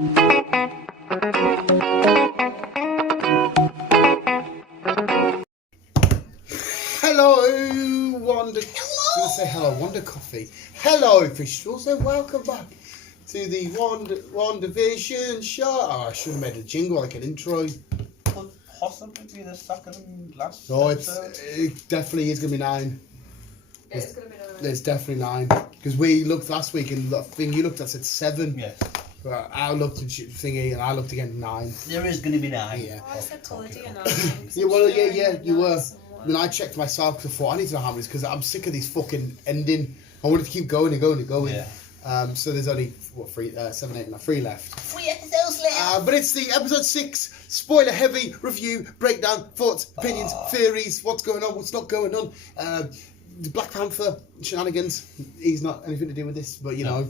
Hello, Wanda. Hello. Say hello, Wanda Coffee. Hello, fish. Also, welcome back to the WandaVision show. Oh, I should have made a jingle like an intro. Could possibly be the second last. No, episode. it definitely is going to be 9. It's going to be 9. It's definitely 9 because we looked last week and the thing you looked at said 7. Yes. But I looked at thingy and I looked again 9. There is going to be 9. Yeah. Oh, I said bloody 9. Yeah, well, yeah, you were. Then I checked myself because I thought I need to know how many because I'm sick of these fucking ending. I wanted to keep going and going and going. Yeah. So there's only 7, 8, and 3 left. 3 episodes left. But it's the episode 6 spoiler heavy review breakdown, thoughts, opinions, theories, what's going on, what's not going on. The Black Panther shenanigans. He's not anything to do with this, but you know,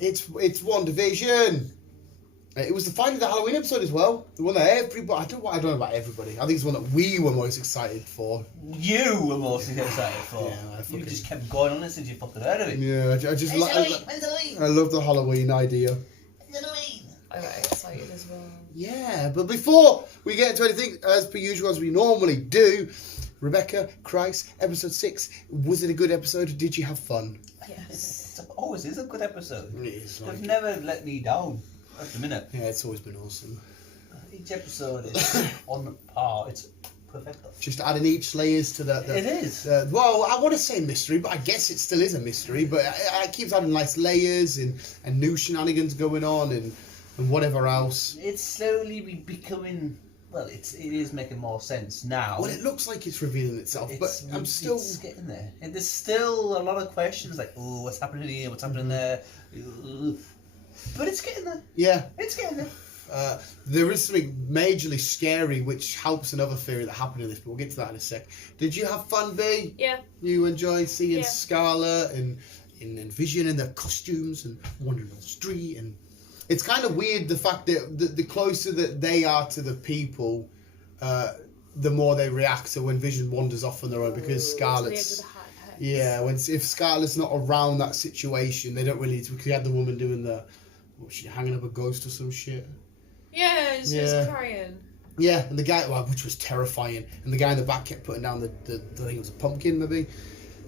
it's WandaVision. It was finally the Halloween episode as well. The one that everybody, I don't know about everybody. I think it's the one that we were most excited for. You were most excited for. Yeah, you just kept going on it since you fucking heard of it. Yeah, I just When's Halloween? I love the Halloween idea. Halloween. I got excited as well. Yeah, but before we get into anything, as per usual, as we normally do, Rebecca, Christ, episode 6. Was it a good episode? Did you have fun? Yes. It always is a good episode. It is. They've never let me down. At the minute. Yeah, it's always been awesome. Each episode is on par. It's perfect. Just adding each layers to the it is. Well, I want to say mystery, but I guess it still is a mystery. But it keeps adding nice layers and new shenanigans going on and whatever else. It's slowly becoming. Well, it is making more sense now. Well, it looks like it's revealing itself, but I'm still it's getting there. And there's still a lot of questions like, oh, what's happening here? What's happening there? But it's getting there. Yeah. It's getting there. There is something majorly scary, which helps another theory that happened in this, but we'll get to that in a sec. Did you have fun, B? Yeah. You enjoy seeing Scarlet and Vision in their costumes and wandering on the street, and it's kind of weird the fact that the closer that they are to the people, the more they react to when Vision wanders off on their own because Scarlet's. Yeah, if Scarlet's not around that situation, they don't really. Because you had the woman doing she hanging up a ghost or some shit. Yeah, she was crying. Yeah, and the guy, which was terrifying, and the guy in the back kept putting down the I think it was a pumpkin maybe.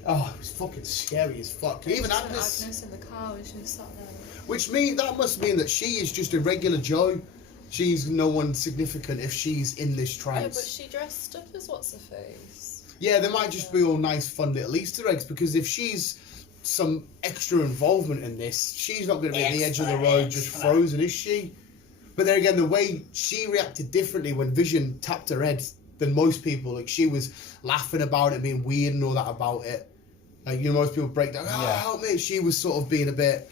Oh, it was fucking scary as fuck. Even Agnes in the car when she was sat there. Which that must mean that she is just a regular Joe. She's no one significant if she's in this trance. Oh, but she dressed up as what's her face. Yeah, there might just be all nice, fun little Easter eggs because if she's some extra involvement in this, she's not going to be at the edge of the road just frozen, is she? But then again, the way she reacted differently when Vision tapped her head than most people, like she was laughing about it, being weird and all that about it. Like, you know, most people break down, help me. She was sort of being a bit...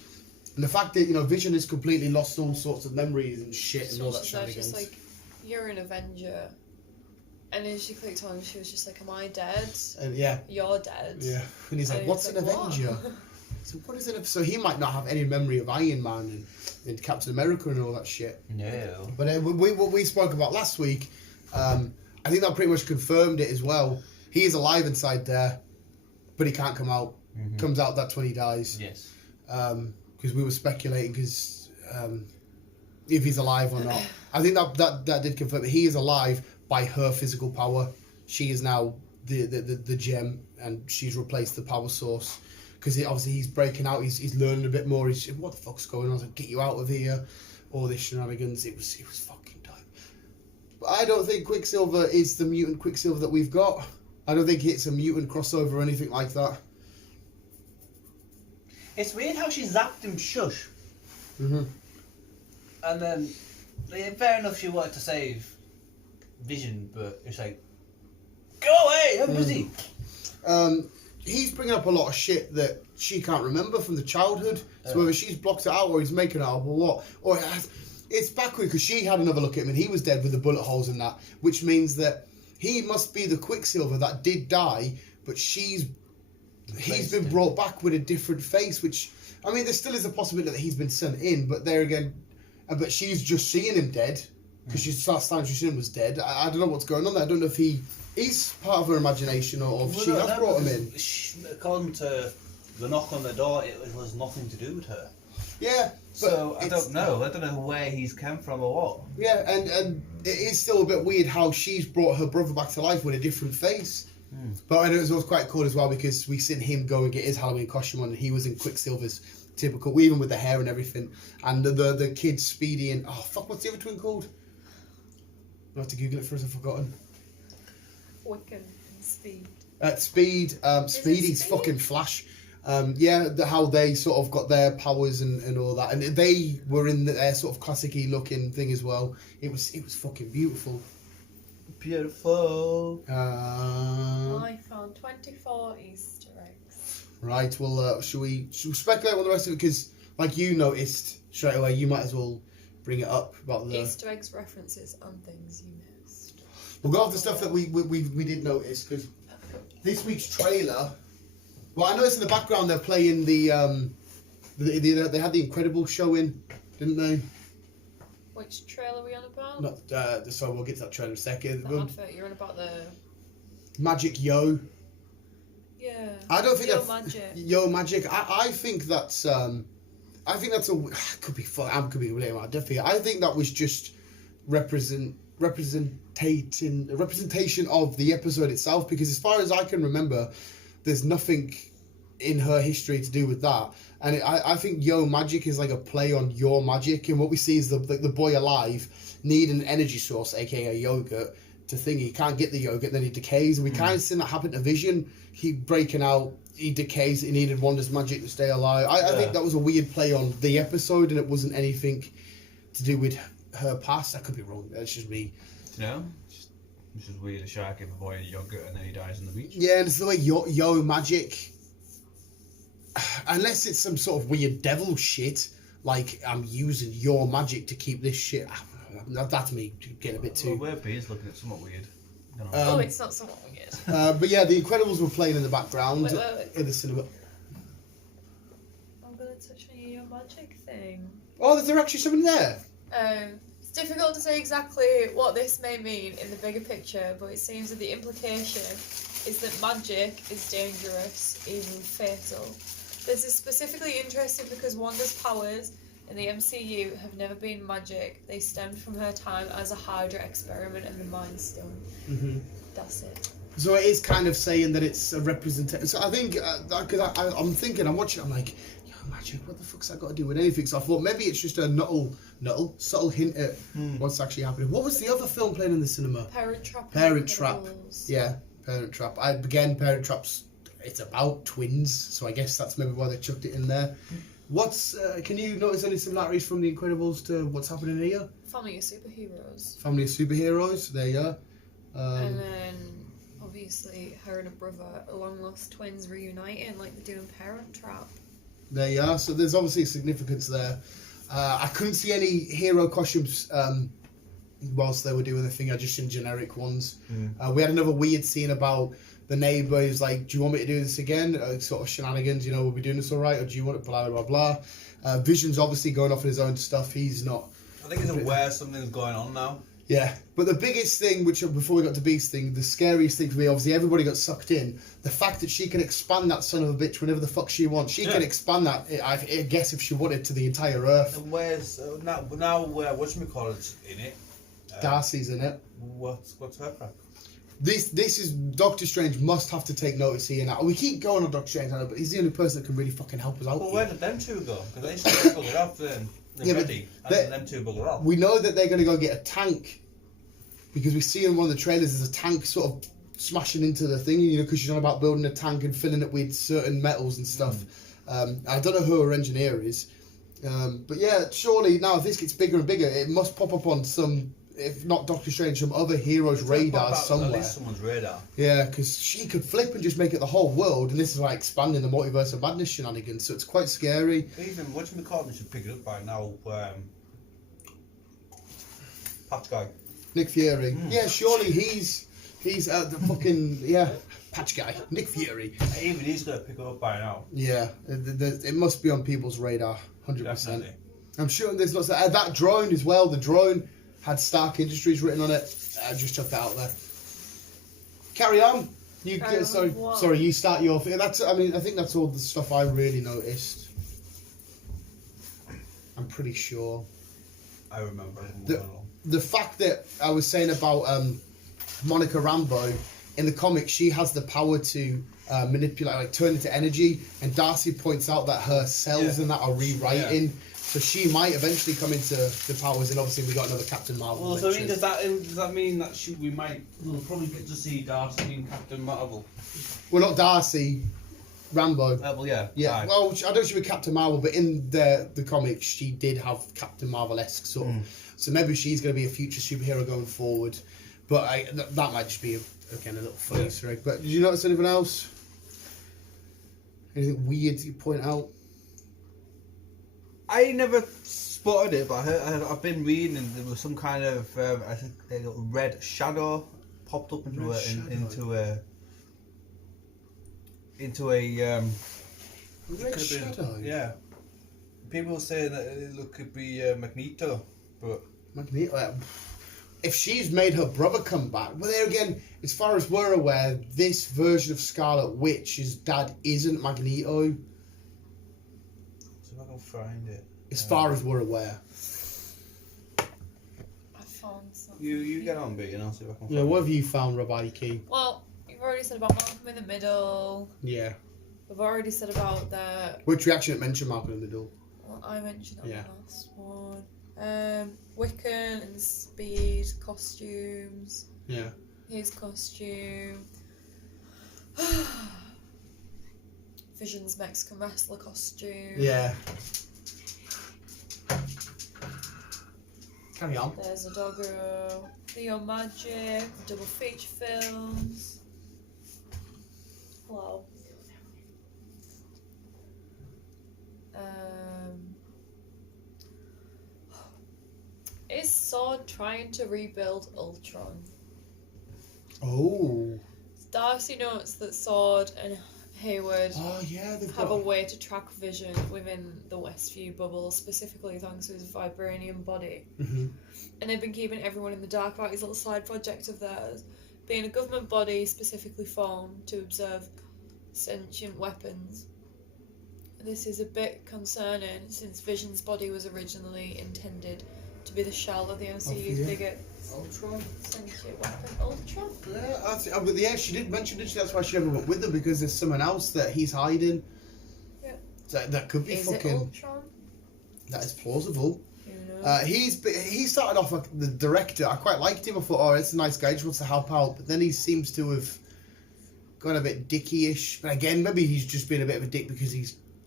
And the fact that, you know, Vision has completely lost all sorts of memories and shit and all that shit. Just like, you're an Avenger. And then she clicked on and she was just like, am I dead? And You're dead. Yeah. And he's like, what's an Avenger? So what is it? So he might not have any memory of Iron Man and Captain America and all that shit. No. But what we spoke about last week, I think that pretty much confirmed it as well. He is alive inside there, but he can't come out. Mm-hmm. Comes out, that's when he dies. Yes. Because we were speculating if he's alive or not. I think that did confirm it. He is alive by her physical power. She is now the gem, and she's replaced the power source. Because obviously he's breaking out. He's learning a bit more. He's what the fuck's going on? I was like, get you out of here. All this shenanigans. It was fucking dope. But I don't think Quicksilver is the mutant Quicksilver that we've got. I don't think it's a mutant crossover or anything like that. It's weird how she zapped him shush. Mm-hmm. And then, fair enough, she wanted to save Vision, but it's like, go away, I'm busy. He's bringing up a lot of shit that she can't remember from the childhood. So whether she's blocked it out or he's making it up or what. Or it's backward because she had another look at him and he was dead with the bullet holes in that. Which means that he must be the Quicksilver that did die, but he's been brought back with a different face. Which, I mean, there still is a possibility that he's been sent in, but there again, but she's just seeing him dead. Because last time she seen him was dead. I don't know what's going on there. I don't know if he is part of her imagination or if she has brought him in. According to the knock on the door, it was nothing to do with her. Yeah. So I don't know. I don't know where he's come from or what. Yeah, and it is still a bit weird how she's brought her brother back to life with a different face. But I know it was quite cool as well because we seen him go and get his Halloween costume on, and he was in Quicksilver's typical, even with the hair and everything. And the kid Speedy and what's the other twin called? I have to Google it first. I've forgotten. Wiccan and Speed. Speedy's Speed? fucking Flash. How they sort of got their powers and all that, and they were in their sort of classic-y looking thing as well. It was fucking beautiful. Beautiful. I found 24 Easter eggs. Right. Well, should we speculate on the rest of it? Because like you noticed straight away, you might as well bring it up about the Easter eggs, references, and things you missed. We'll go off the stuff that we did notice because this week's trailer. Well, I noticed in the background they're playing they had the Incredibles show in, didn't they? Which trailer are we on about? Not sorry, we'll get to that trailer in a second. The advert, you're on about the... Magic Yo. Yeah. I don't think Yo that's Magic. Yo Magic. I think that's a could be fun. I could be completely wrong. I don't think. I think that was just representation of the episode itself, because as far as I can remember, there's nothing in her history to do with that. And I think Yo Magic is like a play on Your Magic, and what we see is the boy alive need an energy source, aka yogurt, to think he can't get the yogurt, then he decays, and we kind of seen that happen to Vision. He breaking out, he decays, he needed Wanda's magic to stay alive. I think that was a weird play on the episode, and it wasn't anything to do with her past. I could be wrong. That's just me. No. It's just weird. A shark gave a boy a yogurt and then he dies on the beach. Yeah, and it's the way Yo Magic. Unless it's some sort of weird devil shit, like I'm using your magic to keep this shit. That's me getting a bit too. Well, is looking at somewhat weird. It's not somewhat weird. But yeah, the Incredibles were playing in the background Wait. in the cinema. I'm gonna touch on your magic thing. Oh, is there actually something there? It's difficult to say exactly what this may mean in the bigger picture, but it seems that the implication is that magic is dangerous, even fatal. This is specifically interesting because Wanda's powers in the MCU have never been magic. They stemmed from her time as a Hydra experiment and the Mind Stone. Mm-hmm. That's it. So it is kind of saying that it's a representation. So I think, because I'm thinking, I'm watching, I'm like, yo, magic, what the fuck's that got to do with anything? So I thought maybe it's just a subtle hint at what's actually happening. What was the other film playing in the cinema? Parent Trap. Parent Trap. Yeah, Parent Trap. Parent Trap's, it's about twins, so I guess that's maybe why they chucked it in there. What's, can you notice any similarities from The Incredibles to what's happening here? Family of Superheroes. Family of Superheroes, there you are. And then, obviously, her and her brother, long lost twins reuniting like they do in Parent Trap. There you are, so there's obviously significance there. I couldn't see any hero costumes whilst they were doing the thing, I just seen generic ones. We had another weird scene about the neighbour who's like, do you want me to do this again? Sort of shenanigans, we'll be doing this alright, or do you want it, blah, blah, blah. Vision's obviously going off on his own stuff, he's not. I think he's aware something's going on now. Yeah, but the biggest thing, which before we got to Beast thing, the scariest thing for me, obviously everybody got sucked in, the fact that she can expand that son of a bitch whenever the fuck she wants. She can expand that, I guess, if she wanted, to the entire Earth. And where's, now whatchamacallit's in it? Darcy's in it. What's her crack? This is Doctor Strange must have to take notice here now. We keep going on Doctor Strange, but he's the only person that can really fucking help us out. Well, here. where did them two go? Because they should bugger off then. They're ready. And then them two bugger off. We know that they're going to go get a tank, because we see in one of the trailers there's a tank sort of smashing into the thing, because she's on about building a tank and filling it with certain metals and stuff. I don't know who her engineer is. But yeah, surely now if this gets bigger and bigger, it must pop up on some, if not Doctor Strange, some other hero's radar somewhere. At least someone's radar. Yeah, because she could flip and just make it the whole world, and this is like expanding the multiverse of madness shenanigans, so it's quite scary. Even whatchamacallit should pick it up by now. Patch guy. Nick Fury. Yeah, surely he's the fucking, patch guy. Nick Fury. Even he's going to pick it up by now. Yeah, it must be on people's radar, 100%. Definitely. I'm sure there's lots of... that drone as well, the drone had Stark Industries written on it. I just chucked that out there. Carry on. Sorry, you start your thing. I think that's all the stuff I really noticed. I'm pretty sure. I remember. The fact that I was saying about Monica Rambeau, in the comics, she has the power to manipulate, like turn into energy, and Darcy points out that her cells and that are rewriting, so she might eventually come into the powers, and obviously we got another Captain Marvel. Well, so I mean, does that mean that we'll probably get to see Darcy being Captain Marvel? Well, not Darcy, Rambeau. Well, yeah. Yeah, Aye. well, I don't know if she was Captain Marvel, but in the comics, she did have Captain Marvel-esque sort of. So maybe she's going to be a future superhero going forward. But that might just be, again, a little funny Easter egg. But did you notice anything else? Anything weird you point out? I never spotted it, but I've been reading, and there was some kind of I think a little red shadow popped up into a Red shadow? Yeah. People say that it could be Magneto, but Magneto. If she's made her brother come back, well, there again, as far as we're aware, this version of Scarlet Witch's dad isn't Magneto. see if I can find it. As far as we're aware. I found something. You get on, bit, and I'll see if I can find Yeah, what have you found, Rabaiki? Well, you've already said about Malcolm in the Middle. Yeah. We've already said about the. Which we actually didn't mention Malcolm in the Middle. Well, I mentioned on Yeah. the last one. Wiccan and Speed costumes. Yeah. His costume. Vision's Mexican wrestler costume. Yeah. Carry on. There's a Doggo. Theo Magic. Double feature films. Hello. Is SWORD trying to rebuild Ultron? Oh. Darcy notes that SWORD and Hayward Oh, yeah, they've have got... a way to track Vision within the Westview bubble, specifically thanks to his vibranium body. Mm-hmm. And they've been keeping everyone in the dark about his little side project of theirs, being a government body specifically formed to observe sentient weapons. This is a bit concerning since Vision's body was originally intended to be the shell of the MCU's bigger Ultron? sentient weapon, Ultron. Yeah, but yeah, she did mention it. That's why she never went with them, because there's someone else that he's hiding. Yeah. So that could be Is fucking... it Ultron? That is plausible. Who knows? He started off like the director. I quite liked him. I thought, oh, it's a nice guy. He just wants to help out. But then he seems to have gone a bit dicky-ish. But again, maybe he's just been a bit of a dick because he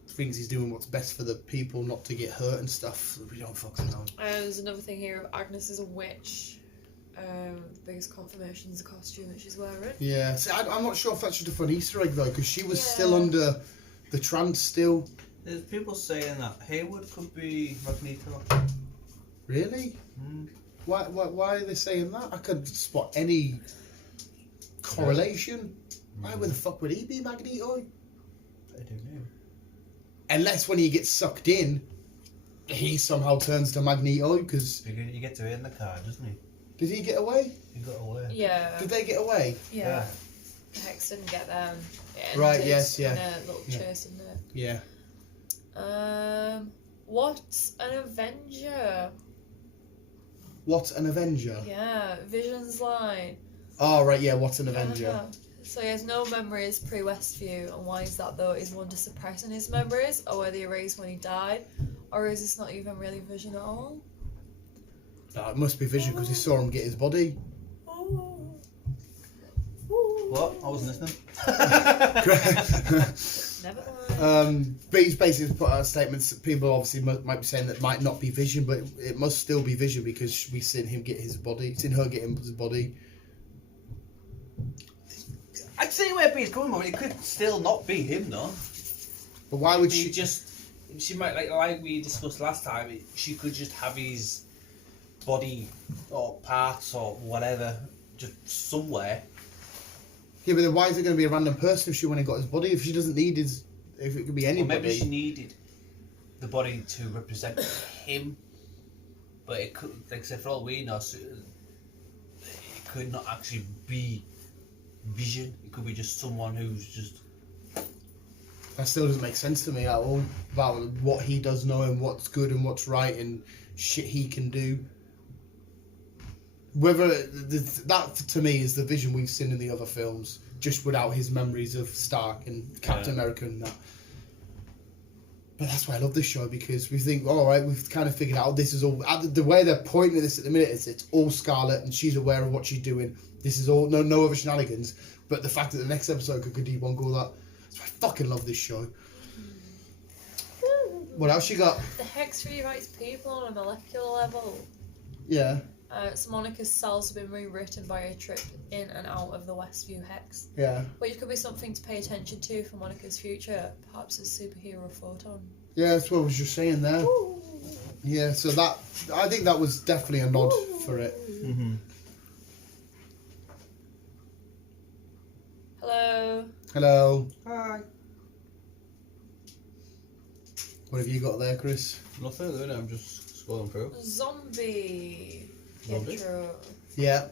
thinks he's doing what's best for the people, not to get hurt and stuff. We don't fucking know. There's another thing here of Agnes is a witch. The biggest confirmation is the costume that she's wearing. Yeah, see, I'm not sure if that's just a fun Easter egg though, because she was still Yeah. under the trance still. There's people saying that Hayward could be Magneto. Really? Mm. Why are they saying that? I couldn't spot any correlation. Why the fuck would he be Magneto? I don't know. Unless when he gets sucked in, he somehow turns to Magneto, because... You get to it in the car, doesn't he? Did he get away? He got away. Yeah. Did they get away? Yeah. Hex didn't get them. It Right, ended yes, yeah. In a little chase, didn't it? Yeah. What's an Avenger? What's an Avenger? Yeah, Vision's line. Oh, right, yeah, what's an Avenger? Uh-huh. So he has no memories pre-Westview, and why is that though? Is Wanda suppressing his memories, or were they erased when he died? Or is this not even really Vision at all? Oh, it must be Vision, because he saw him get his body. Oh. What? I wasn't listening. Never mind. But he's basically put out statements that people obviously might be saying that might not be Vision, but it must still be Vision because we've seen him get his body, seen her get his body. I'd say where B's coming from. It could still not be him, though. But why would She she? just, she might, like we discussed last time, she could just have his body or parts or whatever just somewhere. Yeah, but then why is it going to be a random person if she went and got his body? If she doesn't need his, if it could be Or anybody. maybe she needed the body to represent him, but it could, like I said, for all we know, it could not actually be Vision. It could be just someone who's just That still doesn't make sense to me at all about what he does know and what's good and what's right and shit he can do. Whether that to me is the Vision we've seen in the other films, just without his memories of Stark and Captain America and that. But that's why I love this show, because we think, all right, we've kind of figured out this is all. The way they're pointing at this at the minute is it's all Scarlet and she's aware of what she's doing. This is all no other shenanigans. But the fact that the next episode could debunk all that, that's why I fucking love this show. What else you got? The Hex rewrites people on a molecular level. Yeah. So Monica's cells have been rewritten by a trip in and out of the Westview Hex. Yeah. Which could be something to pay attention to for Monica's future, perhaps a superhero photon. Yeah, that's what I was just saying there. Ooh. Yeah, so that, I think that was definitely a nod for it. Mm-hmm. Hello. Hello. Hi. What have you got there, Chris? Nothing, doing it. I'm just scrolling through. Zombie. Zombie? Intro. Yeah.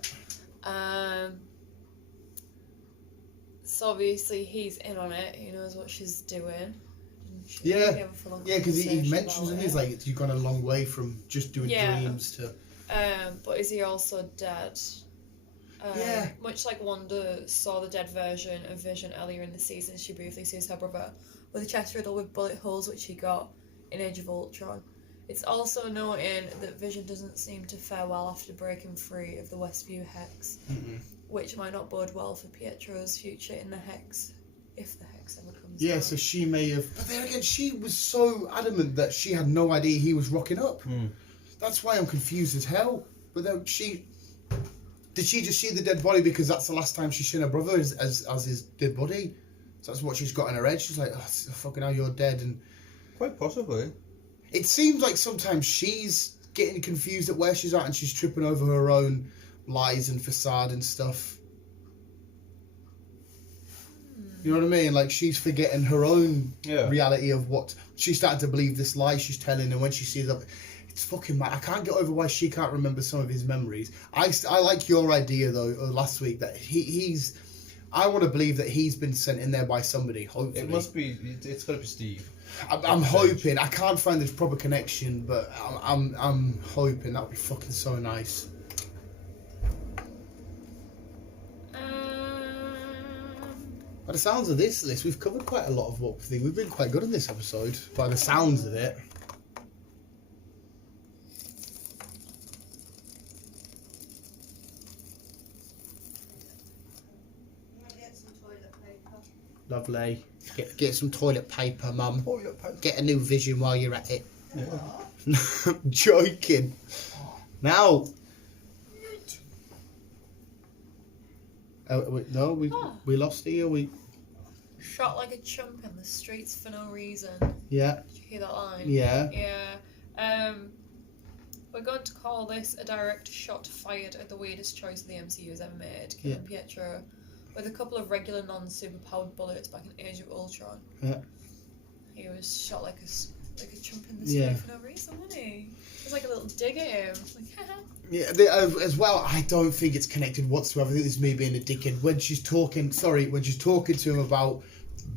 So obviously he's in on it. He knows what she's doing. Yeah. They have a full-on Yeah, because he conversation mentions about it. He's like, you've gone a long way from just doing Yeah. dreams to... But is he also dead? Yeah. Much like Wanda saw the dead version of Vision earlier in the season, she briefly sees her brother with a chest riddled with bullet holes, which he got in Age of Ultron. It's also noted that Vision doesn't seem to fare well after breaking free of the Westview Hex, which might not bode well for Pietro's future in the Hex, if the Hex ever comes Yeah, down. so she may have... But then again, she was so adamant that she had no idea he was rocking up. That's why I'm confused as hell. But then she... Did she just see the dead body because that's the last time she's seen her brother as his dead body? So that's what she's got in her head. She's like, oh, fucking hell, you're dead. And Quite possibly. it seems like sometimes she's getting confused at where she's at and she's tripping over her own lies and facade and stuff. You know what I mean? Like, she's forgetting her own reality of what... She's starting to believe this lie she's telling, and when she sees that... It's fucking mad. I can't get over why she can't remember some of his memories. I like your idea, though, last week, that he's... I want to believe that he's been sent in there by somebody, hopefully. It must be... It's got to be Steve. I'm hoping. I can't find this proper connection, but I'm hoping that would be fucking so nice. By the sounds of this list, we've covered quite a lot of what we think. We've been quite good in this episode, by the sounds of it. Lovely. Get some toilet paper, Mum. Toilet paper. Get a new Vision while you're at it. Yeah. I'm joking. Now. No, we lost here. We Shot like a chump in the streets for no reason. yeah. Did you hear that line? Yeah. Yeah. We're going to call this a direct shot fired at the weirdest choice the MCU has ever made, killing Pietro with a couple of regular non-superpowered bullets back in Age of Ultron. Yeah. He was shot like a chump in the street for no reason, wasn't he? It was like a little dig at him. Like, Yeah, as well, I don't think it's connected whatsoever. I think this is me being a dickhead. When she's talking to him about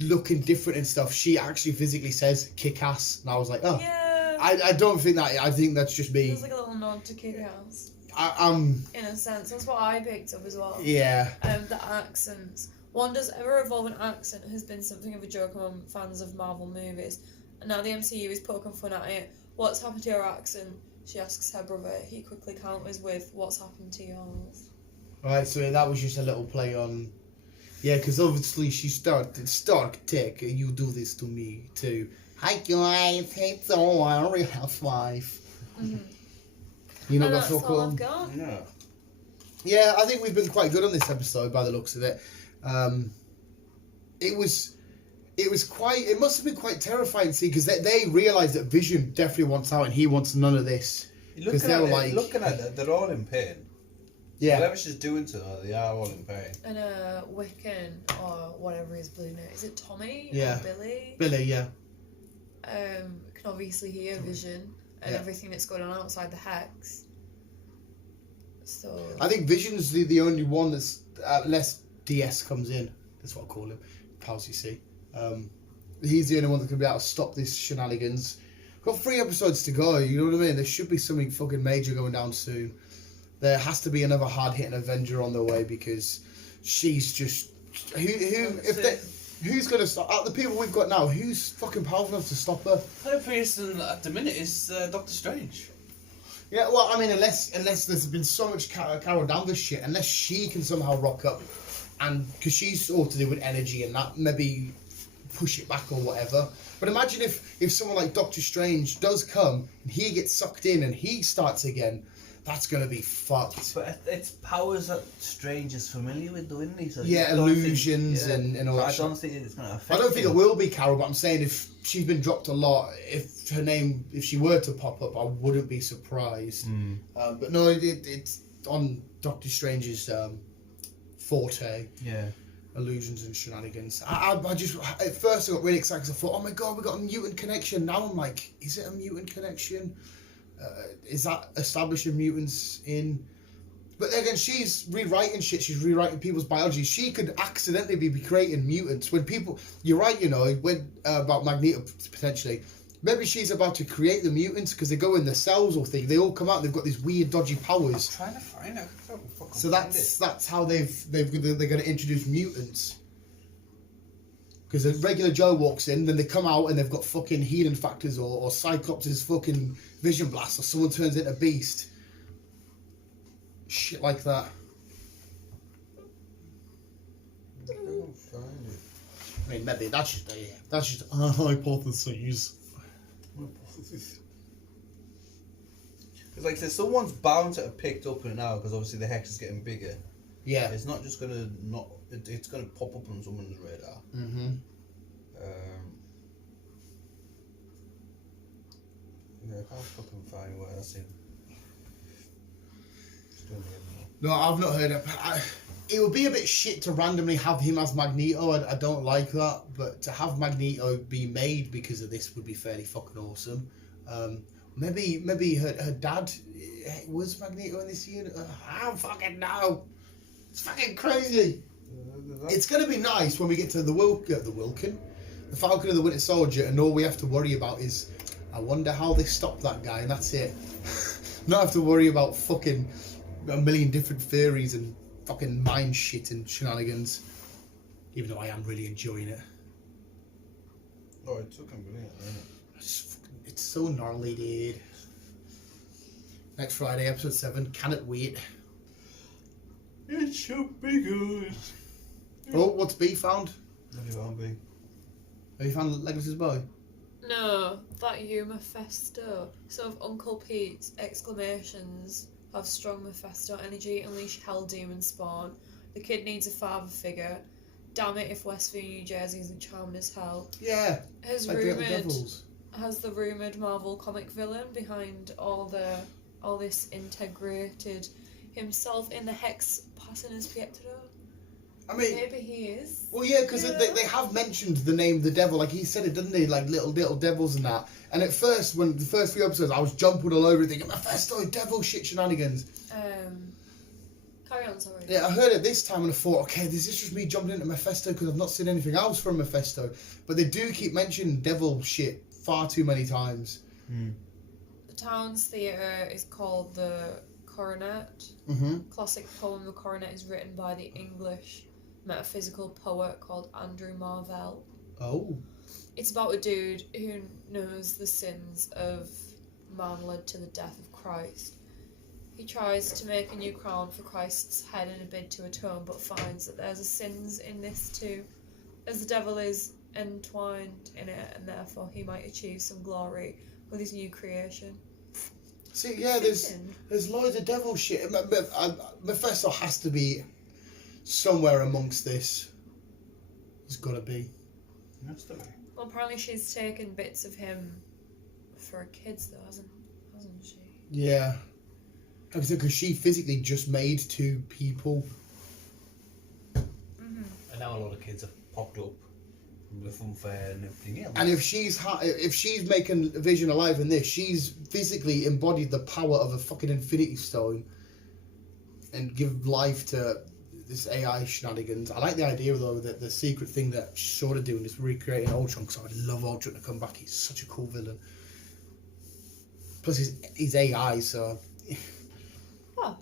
looking different and stuff, she actually physically says kick ass, and I was like, oh. yeah. I don't think that. I think that's just me. It was like a little nod to kick ass. I'm in a sense, that's what I picked up as well. Yeah. The accents. Wanda's ever-evolving accent has been something of a joke among fans of Marvel movies, and now the MCU is poking fun at it. What's happened to your accent? She asks her brother. He quickly counters with, what's happened to yours? Right, so that was just a little play on... Yeah, because obviously she started, Stark Tech, you do this to me too. Hi guys, it's a Real Housewife. Mm-hmm. You know and that's that's so all cool? I've got. Yeah. Yeah, I think we've been quite good on this episode by the looks of it. It must have been quite terrifying to see, because they realised that Vision definitely wants out and he wants none of this. Because they were like... Looking at it, they're all in pain. Yeah. Whatever she's doing to her, they are all in pain. And Wiccan, or whatever his blue note, is it Tommy? Yeah. Or Billy? Billy, yeah. Can obviously hear Vision and everything that's going on outside the Hex. So... I think Vision's the only one that's... unless DS comes in. That's what I call him. Pals, you see. He's the only one that can be able to stop this shenanigans. We've got 3 episodes to go, you know what I mean? There should be something fucking major going down soon. There has to be another hard-hitting Avenger on the way because she's just... Who's going to stop... Out of the people we've got now, who's fucking powerful enough to stop her? The only person at the minute is Doctor Strange. Yeah, well, I mean, unless there's been so much Carol Danvers shit, unless she can somehow rock up, and because she's all to do with energy and that, maybe push it back or whatever. But imagine if someone like Doctor Strange does come, and he gets sucked in and he starts again, that's going to be fucked. But it's powers that Strange is familiar with, though, isn't he? So Yeah, illusions and all that I shit. don't think it's going to affect I don't think him. it will be Carol, but I'm saying if she's been dropped a lot, if she were to pop up, I wouldn't be surprised. But no, it's on Doctor Strange's forte. Yeah. Illusions and shenanigans. I just, at first I got really excited because I thought, oh my god, we got a mutant connection. Now I'm like, is it a mutant connection? Is that establishing mutants in... But again, she's rewriting shit. She's rewriting people's biology. She could accidentally be creating mutants. When people... You're right, you know, when about Magneto, potentially. Maybe she's about to create the mutants because they go in the cells or thing. They all come out and they've got these weird, dodgy powers. I'm trying to find it. So that's how they're going to introduce mutants. Because a regular Joe walks in, then they come out and they've got fucking healing factors or Cyclops' fucking vision blast or someone turns into Beast. Shit like that. I can't find it. I mean, maybe that's just a hypothesis. It's like I said, someone's bound to have picked up on it now because obviously the hex is getting bigger. Yeah. It's not just gonna it's gonna pop up on someone's radar. Mm-hmm. Yeah, I can't fucking find where that's in. Still No, I've not heard it. It would be a bit shit to randomly have him as Magneto. I don't like that, but to have Magneto be made because of this would be fairly fucking awesome. Maybe her dad was Magneto in this unit. I don't fucking know. It's fucking crazy. It's gonna be nice when we get to the Falcon and the Winter Soldier, and all we have to worry about is, I wonder how they stop that guy, and that's it. Not have to worry about fucking a million different theories and fucking mind shit and shenanigans. Even though I am really enjoying it. Oh, it's fucking brilliant, isn't it? It's so gnarly, dude. Next Friday, episode 7. Cannot wait. It should be good. Oh, what's B found? Maybe won't be. Have you found Legacy's boy? No, that you Mephisto. So if Uncle Pete's exclamations have strong Mephisto energy, unleash hell demon spawn. The kid needs a father figure. Damn it if Westview, New Jersey isn't charming as hell. Yeah. Has Like the rumoured Marvel comic villain behind all this integrated himself in the Hex passing as Pietro? I mean, Maybe he is. well, yeah, because they have mentioned the name the devil. Like he said it, didn't he? Like little devils and that. And at first, when the first few episodes, I was jumping all over it thinking, Mephisto, devil shit shenanigans. Carry on, sorry. Yeah, I heard it this time and I thought, okay, this is just me jumping into Mephisto because I've not seen anything else from Mephisto. But they do keep mentioning devil shit far too many times. The town's theatre is called the Coronet. Mm-hmm. Classic poem The Coronet is written by the English metaphysical poet called Andrew Marvell. Oh. It's about a dude who knows the sins of man led to the death of Christ. He tries to make a new crown for Christ's head in a bid to atone, but finds that there's a sins in this too, as the devil is entwined in it, and therefore he might achieve some glory with his new creation. See, yeah, there's loads of devil shit. Mephisto has to be somewhere amongst this. It's gotta be. That's the way. Well, apparently she's taken bits of him for her kids, though, hasn't she? Yeah. Because she physically just made 2 people. Mm-hmm. And now a lot of kids have popped up with funfair and everything else. And if she's making Vision alive in this, she's physically embodied the power of a fucking Infinity Stone and give life to this AI shenanigans. I like the idea though that the secret thing that she's sort of doing is recreating Ultron, because I would love Ultron to come back. He's such a cool villain. Plus he's AI, so. Oh.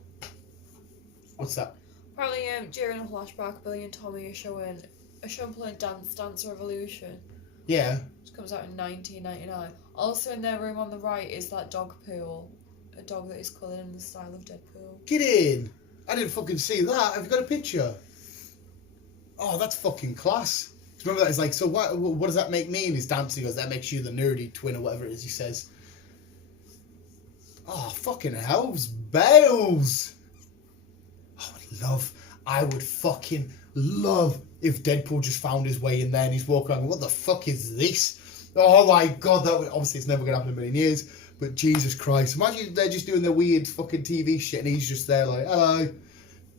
What's that? Apparently, during a flashback, Billy and Tommy are showing playing Dance Revolution. Yeah. Which comes out in 1999. Also in their room on the right is that dog pool. A dog that is coloured in the style of Deadpool. Get in! I didn't fucking see that. Have you got a picture? Oh, that's fucking class. Remember that? It's like, so what does that make me? And he's dancing. He goes, that makes you the nerdy twin or whatever it is he says. Oh, fucking hell's bells! I would fucking love if Deadpool just found his way in there and he's walking around, what the fuck is this? Oh my god, that would, obviously it's never going to happen in a million years, but Jesus Christ. Imagine they're just doing their weird fucking TV shit and he's just there like, hello,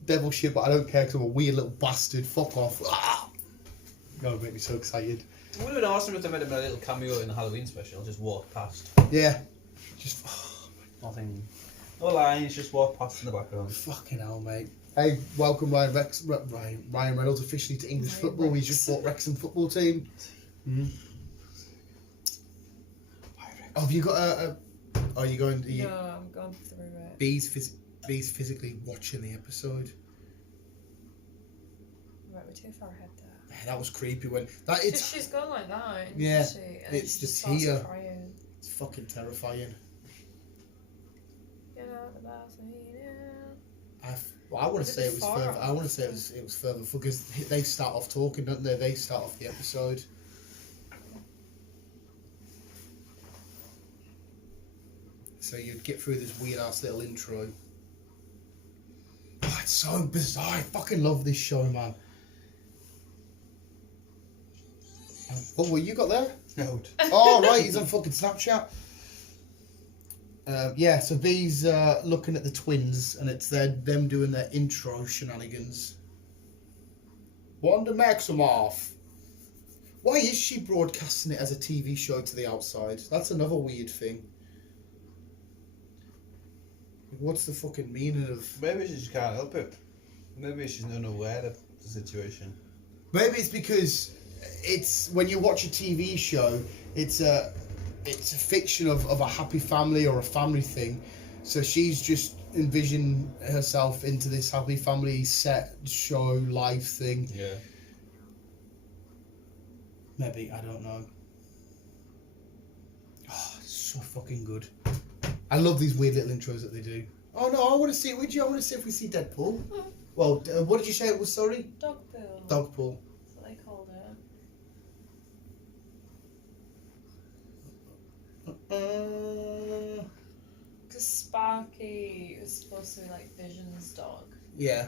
devil shit, but I don't care because I'm a weird little bastard, fuck off. Ah! That would make me so excited. It would have been awesome if they made him a little cameo in the Halloween special, just walk past. Yeah. Just, Nothing. No lines, just walk past in the background. fucking hell, mate. Hey, welcome Ryan Reynolds officially to English football. He's just bought Wrexham football team. Mm-hmm. Oh, have you got a are you going? No, I'm going through it. B's physically watching the episode. Right, we're too far ahead there. Yeah, that was creepy when that She's gone like that. Yeah, She? And it's she just starts here. Crying. It's fucking terrifying. You know the best thing you know. I want to say it was far further. I want to say it was further because they start off talking, don't they? They start off the episode. So you'd get through this weird ass little intro. Oh, it's so bizarre. I fucking love this show, man. Oh, what you got there? No. Oh, right, he's on fucking Snapchat. Yeah, so B's looking at the twins, and it's them doing their intro shenanigans. Wanda Maximoff. Why is she broadcasting it as a TV show to the outside? That's another weird thing. What's the fucking meaning of... Maybe she just can't help it. Maybe she's unaware of the situation. Maybe it's because it's when you watch a TV show, it's a fiction of a happy family or a family thing. So she's just envisioned herself into this happy family set show live thing. Yeah. Maybe, I don't know. Oh, it's so fucking good. I love these weird little intros that they do. Oh no, I want to see it with you. I want to see if we see Deadpool. Well, what did you say it was, sorry? Dogpool. Dogpool. That's what they called it. Because Sparky was supposed to be like Vision's dog. Yeah.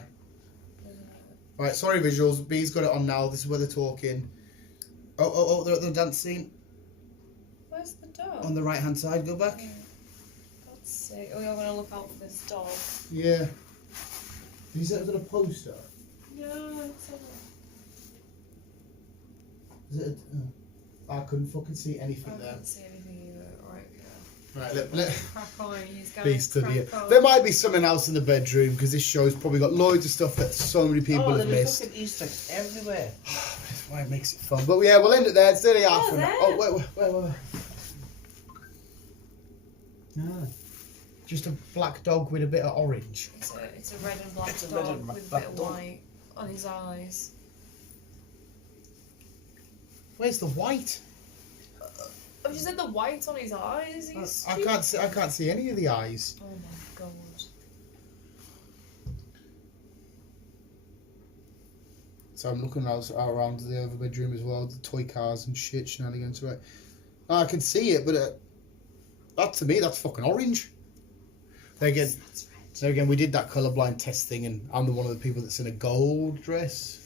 Right, sorry visuals. B's got it on now. This is where they're talking. Oh, they're at the dance scene. Where's the dog? On the right hand side, go back. God's sake. Oh, you're going to look out for this dog. Yeah. Is that a poster? No, it's Is it I couldn't fucking see anything I there. can't see anything either. Right, yeah. Right, let Crack on. He's going B's to study it. crack on. There might be something else in the bedroom because this show's probably got loads of stuff that so many people have missed. Fucking Easter eggs everywhere. That's why it makes it fun. But yeah, we'll end it there. It's 30 after. there. Oh, wait. Ah, just a black dog with a bit of orange. It's a red and black It's a red dog and with a black bit of dog. white on his eyes. Where's the white? Oh, you said the white on his eyes? He's I can't see any of the eyes. Oh my god. So I'm looking around the other bedroom as well, the toy cars and shit shenanigans. Right, I can see it, but that to me that's fucking orange. Then again, That's red. so again, we did that colourblind test thing, and I'm the one of the people that's in a gold dress.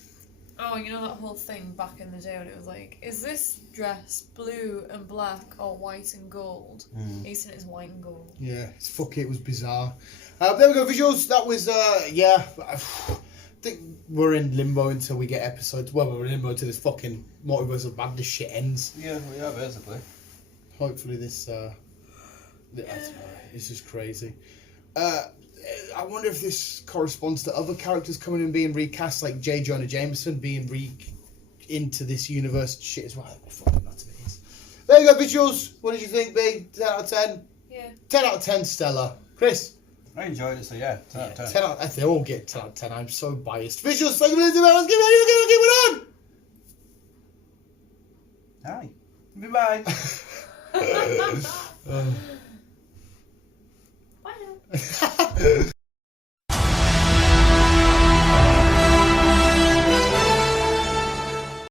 Oh, you know that whole thing back in the day when it was like, is this dress blue and black or white and gold? He said it's white and gold. Yeah, it was bizarre. There we go, visuals. That was yeah. I think we're in limbo until we get episodes. Well, we're in limbo until this fucking Multiverse of Madness shit ends. Yeah, we are basically. Hopefully this it's just crazy. I wonder if this corresponds to other characters coming and being recast, like J. Jonah Jameson being into this universe shit as well. Fucking nuts it is. There you go, visuals. What did you think, B? 10 out of 10? Yeah. 10 out of 10, Stella. Chris? I enjoyed it, so yeah, 10 out of 10. 10 out of 10. They all get 10 out of 10. I'm so biased. Visuals, thank you for listening. Let's keep it on. Hi. Bye-bye. Bye now.